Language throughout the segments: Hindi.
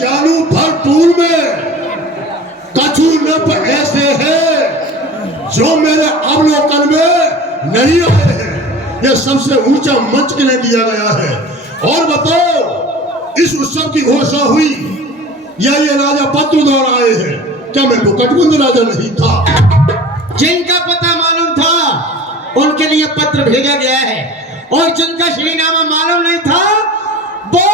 जानू भरपूर में कछु नप ऐसे है जो मेरे अवलोकन में नहीं आए हैं। यह सबसे ऊंचा मंच के लिए दिया गया है। और बताओ, इस उत्सव की घोषणा हुई या ये राजा पत्र द्वारा आए हैं? क्या मैं तो कटबंध राजा नहीं था? जिनका पता मालूम था उनके लिए पत्र भेजा गया है, और जिनका श्रीनामा मालूम नहीं था वो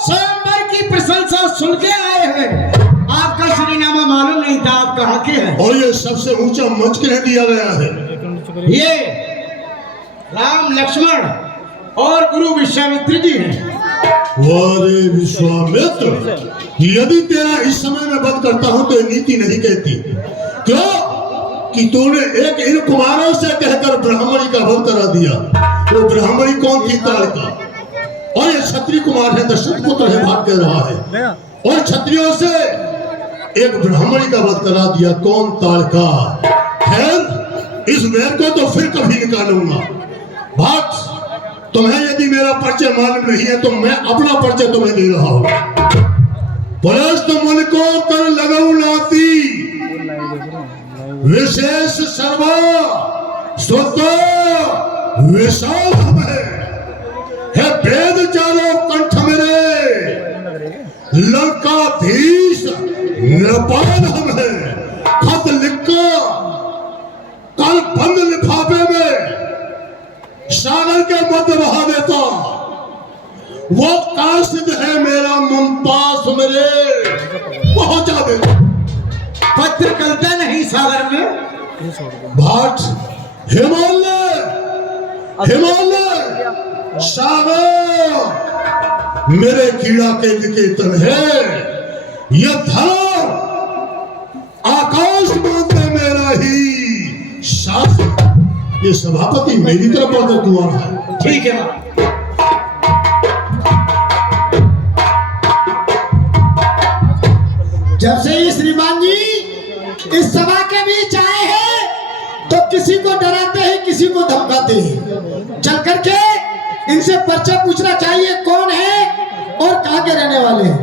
स्वयंवर की प्रशंसा सुन के आए हैं। आपका श्रीनामा मालूम नहीं था, आप कहाँ के हैं? और ये सबसे ऊंचा मंच के लिए दिया गया है। ये राम लक्ष्मण और गुरु विश्वामित्र जी हैं। अरे विश्वामित्र, यदि तेरा इस समय में वध करता हूं तो नीति नहीं कहती। क्यों कि तूने एक इन कुमारों से कहकर ब्राह्मणी का वध करा दिया। वो ब्राह्मणी कौन थी? ताड़का। और ये क्षत्रिय कुमार है, दशरथ पुत्र है, भाग कह रहा है। और क्षत्रियों से एक ब्राह्मणी का वध करा दिया। कौन? ताड़का। खैर, इस वैर को तो फिर कभी निकालूंगा। भक्त, तुम्हें यदि मेरा परिचय मालूम नहीं है तो मैं अपना परिचय तुम्हें दे रहा हूं। परस्त मन को कर लगऊ नाती, विशेष सर्वा स्वतो विशाल है वेद चारों कंठ मेरे, लंकाधीश नृपाल हम है। खत लिखा कल बंद लिफाफे में सागर के मध्य बहा देता। वो कासिद है मेरा मुमताज मेरे, पहुंचा देता। पत्र कलता नहीं सागर में। भाट, हिमालय हिमालय सागर मेरे कीड़ा के निकेतन है। यह धर्म आकाश मानते मेरा ही शासन। ये सभापति मेरी तरफ आकर दुआ है। ठीक है। जब से ये श्रीमान जी इस सभा के बीच आए हैं तो किसी को डराते हैं, किसी को धमकाते हैं। चल करके इनसे परिचय पूछना चाहिए, कौन है और कहाँ के रहने वाले हैं।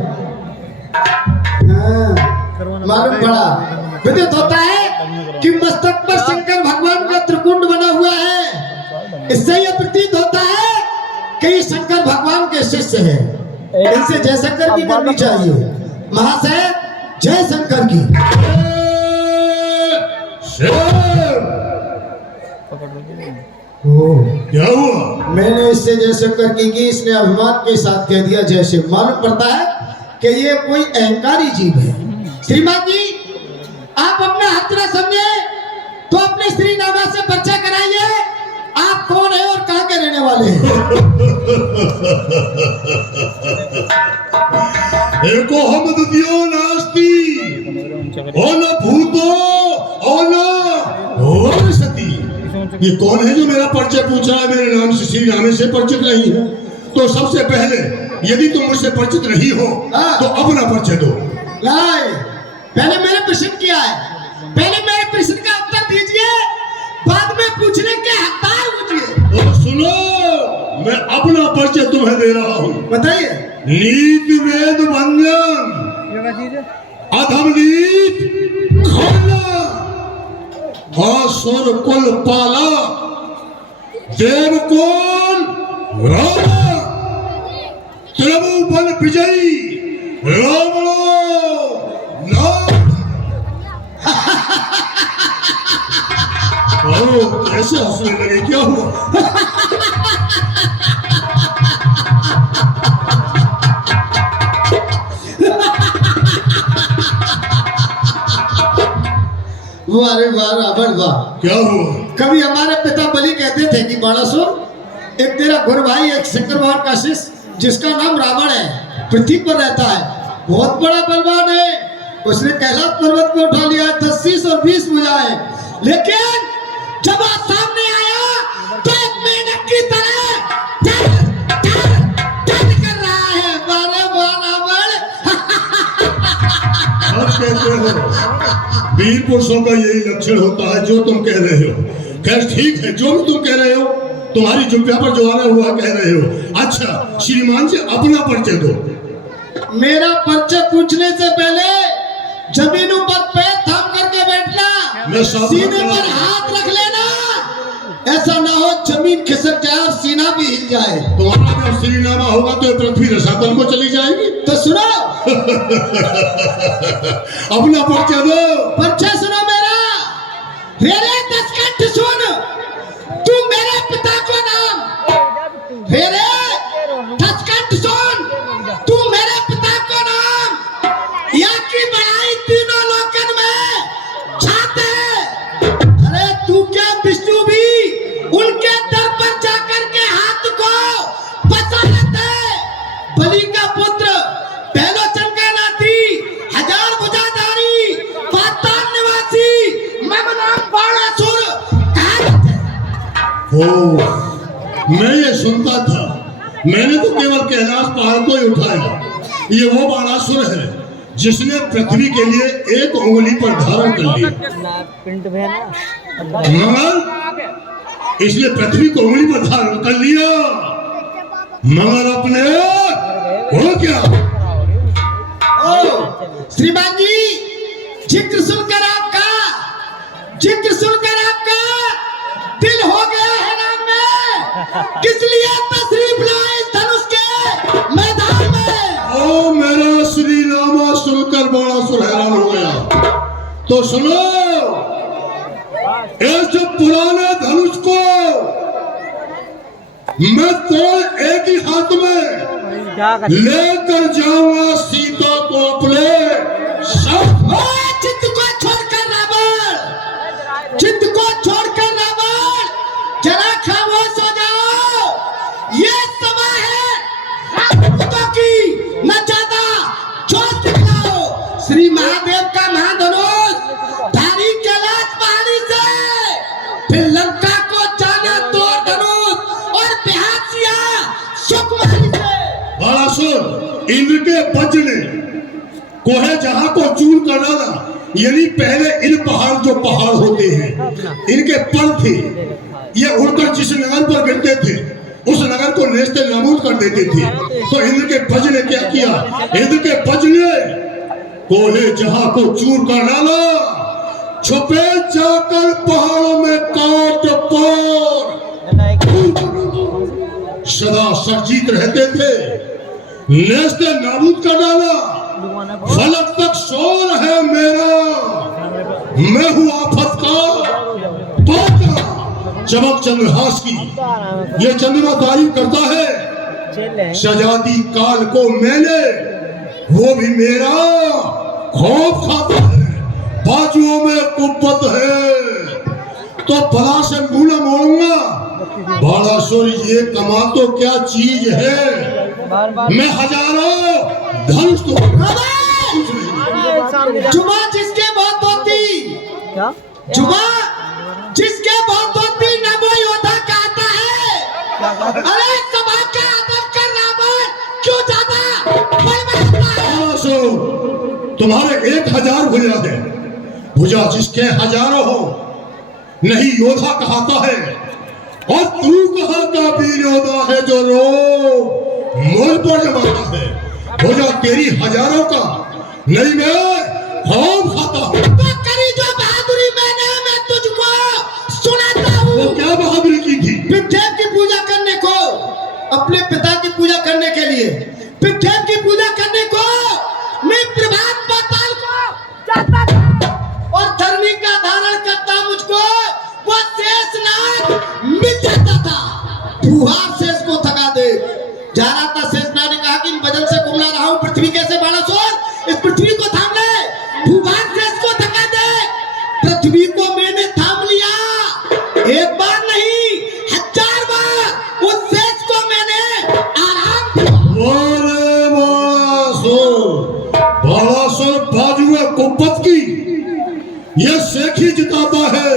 मालूम पड़ा, विदित होता है कि मस्तक पर शंकर भगवान का त्रिकुंड बना हुआ है। इससे यह प्रतीत होता है कि ये शंकर भगवान के शिष्य है। इनसे जय शंकर की करनी चाहिए। महाशय, जय शंकर की। क्या हुआ? मैंने इससे जय शंकर की इसने अभिमान के साथ कह दिया जय शिव। मालूम पड़ता है कि ये कोई अहंकारी जीव है। श्रीमान जी, आप अपना हथरा समझे तो अपने श्रीनामा से परिचय कराइए। आप कौन है और कहाँ के रहने वाले हैं? एको हम दियो नास्ती और न भूतो और न सती। ये कौन है जो मेरा परिचय पूछ रहा है? मेरे नाम से, श्री नामे से परिचित नहीं है। तो सबसे पहले यदि तुम मुझसे परिचित नहीं हो तो अपना परिचय दो। पहले मैंने प्रश्न किया है, पहले मेरे प्रश्न का उत्तर दीजिए, बाद में पूछने के हकदार होइए। तो सुनो, मैं अपना परिचय तुम्हें दे रहा हूँ। बताइए। नीति वेद भंजन अधम नीत खाना, असुर कुल पाला, देव कुल रामा, त्रिभुवन विजयी रावण नाम। कैसे हंसने लगे? क्या हुआ? वाह रावण वाह। क्या हुआ? कभी हमारे पिता बलि कहते थे कि बाणासुर, एक तेरा गुरु भाई, एक शंकर भगवान का शिष्य जिसका नाम रावण है, पृथ्वी पर रहता है, बहुत बड़ा बलवान है। उसने कैलाश पर्वत को उठा लिया, 10 शीश और 20 भुजाएं, लेकिन जब आप सामने आया तो एक मेंढक की तरह कर रहा है। कहते हो वीर पुरुषों का यही लक्षण होता है जो तुम कह रहे हो। खैर ठीक है, जो भी तुम कह रहे हो, तुम्हारी जुब्बा पर जो आना हुआ कह रहे हो। अच्छा श्रीमान जी, अपना परिचय दो। मेरा परिचय पूछने से पहले जमीनों पर पैर थाम करके बैठना, मैं सावधान सीने करा पर दूं। हाथ रख लेना, ऐसा ना हो जमीन खिसक जाए और सीना भी हिल जाए। तुम्हारा जब श्रीनामा होगा तो ये पृथ्वी रसातल को चली जाएगी। तो सुनो, अपना परिचय दो। परिचय सुनो मेरा। मेरे दसकंठ सुन, तू मेरे पिता को नाम, मेरे दसकंठ सुन, तू मेरे पिता को नाम, या की बड़ाई तीनों लोकन में छाते। अरे तू क्या विष्णु भी उनके दर पर जाकर के हाथ को बचा लेते। बलि का पुत्र, पहलोचन का नाती, हजार भुजाधारी, पाताल निवासी, मम नाम बाणासुर कहा जाते हैं। ओ, मैं ये सुनता था, मैंने तो केवल कैलाश पहाड़ को ही उठाया। ये वो बाणासुर है जिसने पृथ्वी के लिए एक उंगली पर धारण कर लिया। मंगल, इसने पृथ्वी को उंगली पर धारण कर लिया। मंगल अपने हो क्या? ओ श्रीमान जी, जिक्र सुनकर आपका दिल हो गया है नाम में। किस लिए तशरीफ लाए धनुष के मैदान में? ओ मेरा श्रीनामा सुनकर बाणासुर हैरान हो गया। तो सुनो, इस पुराने धनुष को मैं तोड़ एक ही हाथ में लेकर जाऊंगा सीता को अपने साथ। ओ चित्त को छोड़कर रावण, चित्त को छोड़कर रावण, जरा खामोश हो जाओ। ये सभा है राजपूतों की, न ज्यादा जोश दिखाओ। श्री महादेव का महाधनुष धारी कैलाश पहाड़ी से, फिर लंका को जाना तो धनुष और बिहासिया सुकुमारी से। बाणासुर, इंद्र के वज्र ने कोहे जहां को चूर कर डाला। यानी पहले इन पहाड़ जो पहाड़ होते हैं, इनके पर थे, ये उड़कर जिस नगर पर गिरते थे उस नगर को नेस्ते नाबूद कर देते थे। तो इंद्र के वज्र ने क्या किया? इंद्र के वज्र ने कोहे जहां को चूर कर डाला, छुपे जाकर पहाड़ों में काट पार सदा सरजीत रहते थे, नेस्ते नाबूद कर डाला। फलक तक शोर है मेरा, मैं हूँ आफत का बादशाह। चमक चंद्रहास की ये चंद्रमा तारीफ करता है, सजाती काल को मैंने, वो भी मेरा खौफ खाता है। बाजुओं में कुब्बत है तो भला से मुंह न मोड़ूंगा। बाणासुर, ये कमा तो क्या चीज है, मैं हजारों धनुष तो जुमा जिसके बहुत होती, जुमा जिसके बहुत होती, न वो योद्धा कहता है। अरे सभा का अदब कर रावण क्यों जाता बड़बड़ाता है? बाणासुर, तुम्हारे 1000 भुजा है, भुजा जिसके हजारों हो नहीं योद्धा कहता है। और तू कहाँ का वीर योद्धा है जो रो मुझ पर जमाता है? भुजा तेरी हजारों का नहीं, मैं खौफ खाता हूँ। तो करी जो बहादुरी मैंने, मैं तुझको सुनाता हूँ। वो क्या बहादुरी की थी? पिपठेप की पूजा करने को, अपने पिता की पूजा करने के लिए, पिपठेप की पूजा करने को मैं प्रभात पाताल को जाता था और धरनी का धारण करता मुझको वो शेषनाग मिल जाता था। फुहार शेष को थका दे जा रहा था। शेषनाग ने कहा कि इन वजन से घुमला रहा हूं पृथ्वी कैसे बाणासुर, इस पृथ्वी को थाम ले। फुहार शेष को थका दे, पृथ्वी को मैंने थाम लिया। एक बार नहीं 1000 बार उस शेष को मैंने आराम दिया। अरे बाणासुर बाजुए कुब्बत की ये सेखी जिताता है।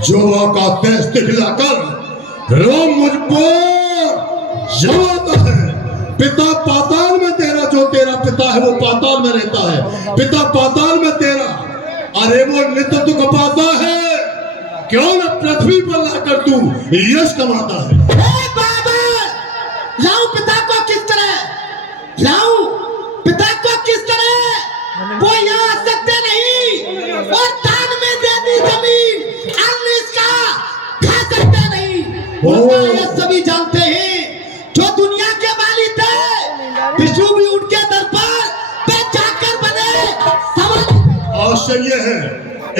जोवा का तेज दिखलाकर रोम मुझ पर जमाता है। पिता पाताल में तेरा, जो तेरा पिता है वो पाताल में रहता है। पिता पाताल में तेरा, अरे वो नित्य दुख पाता है, क्यों न पृथ्वी पर लाकर तू यश कमाता है। बाबा, लाऊं पिता को किस तरह लाऊं?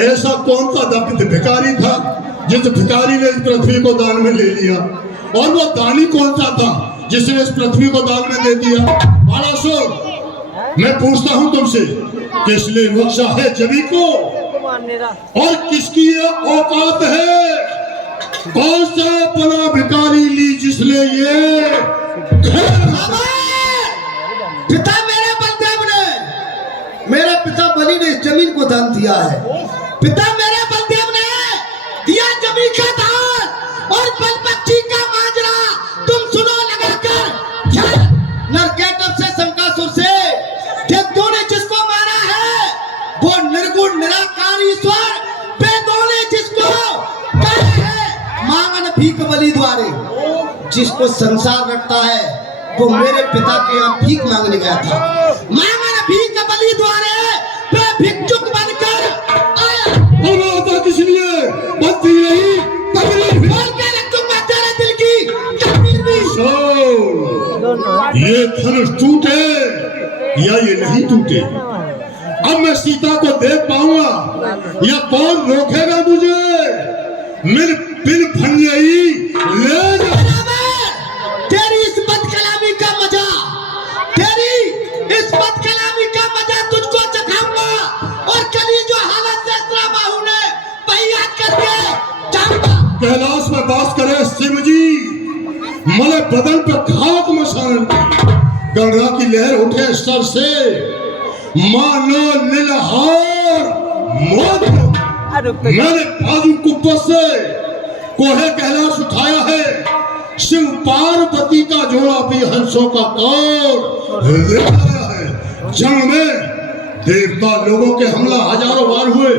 ऐसा कौन सा दलित भिखारी था जिस भिखारी ने इस पृथ्वी को दान में ले लिया, और वो दानी कौन सा था जिसने इस पृथ्वी को दान में दे दिया? बालासुर, मैं पूछता हूं तुमसे, किसने बख्शा है जमी को और किसकी ये औकात है? कौन सा बड़ा भिखारी ली जिसने ये पिता मेरे बलदेव ने, मेरे पिता बलि ने इस जमीन को दान दिया है। पिता मेरे बलदेव ने दिया जमीन का दान, और बलपक्षी का माजरा तुम सुनो लगाकर। नरकेटप से शंकासुर से देवों ने जिसको मारा है वो निर्गुण निराकार ईश्वर, वेदों ने जिसको कहा है मांगन भीख बलि द्वारे, जिसको संसार रखता है वो मेरे पिता के यहाँ भीख मांगने गया था। मांगन भीख बलि द्वारे वह भिक्षुक बनकर आया। और किस लिए बनती रही तकलीफ? बोल के रख दूंगा तेरे दिल की तकलीफ भी। ये धनुष टूटे या ये नहीं टूटे, अब मैं सीता को देख पाऊंगा या कौन रोकेगा मुझे? मेरे बिन भंजई ले जा। तेरी इस बदकलामी का मजा, तेरी इस बदकलामी का मजा तुझको चखाऊंगा, और कल जो हालत से बाहु ने वही याद करके जाऊंगा। कैलाश में वास करे शिव जी, मले बदन पे खाक मसान की, गंगा की लहर उठे सर से, मानो नीलहार मौत। मैंने बाजू कुब्बत से कोहे कैलाश उठाया है, शिव पार्वती का जोड़ा भी हंसों का कौर ले आया है। जंग में देवता लोगों के हमला हजारों बार हुए,